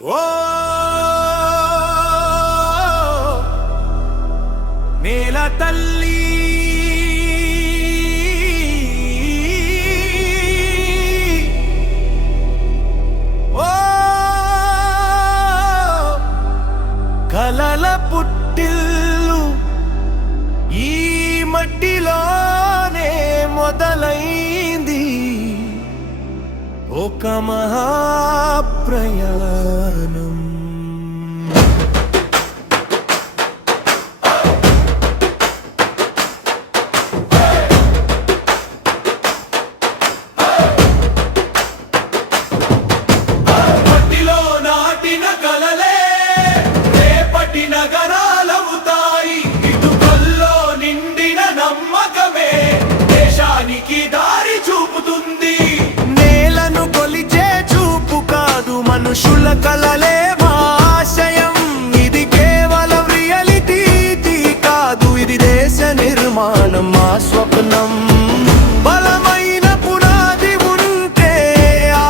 ఓ నేల తల్లి ఓ కలల పుట్టిల్లు ఈ మట్టిలోనే మొదలైంది ఒక మహాప్రయాణం. మట్టిలో నాటిన కలలే రేపటి నగరాలవుతాయి. ఇటుకల్లో నిండిన నమ్మకమే దేశానికి దారి చూపుతుంది. నేలను కొలిచే చూపు కాదు, మనుషుల కలలే ఆశయం. ఇది కేవలం రియాలిటీ కాదు, ఇది దేశ నిర్మాణం, మా స్వప్నం. బలమైన పునాది ఉంటే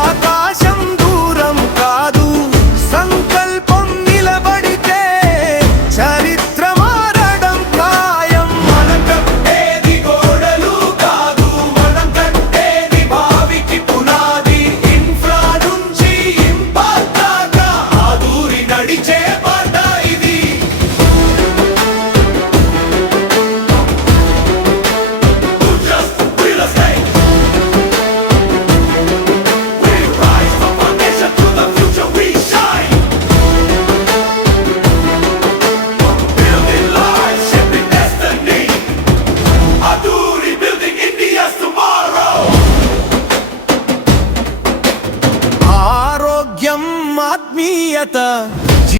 ఆకాశం దూరం కాదు. సంకల్పం నిలబడితే చరిత్ర మారడం ఖాయం. మనం కట్టేది గోడలు కాదు, మనం కట్టేది భావికి పునాది. ఇన్ఫ్రా నుంచి ఇంపాక్ట్ దాకా ఆదూరి నడిచే బాట ఇది. Just real estate. We rise from foundation to the future we shine. Building lives, shaping destiny. Aduri building India's tomorrow. ఆరోగ్యం, ఆత్మీయత,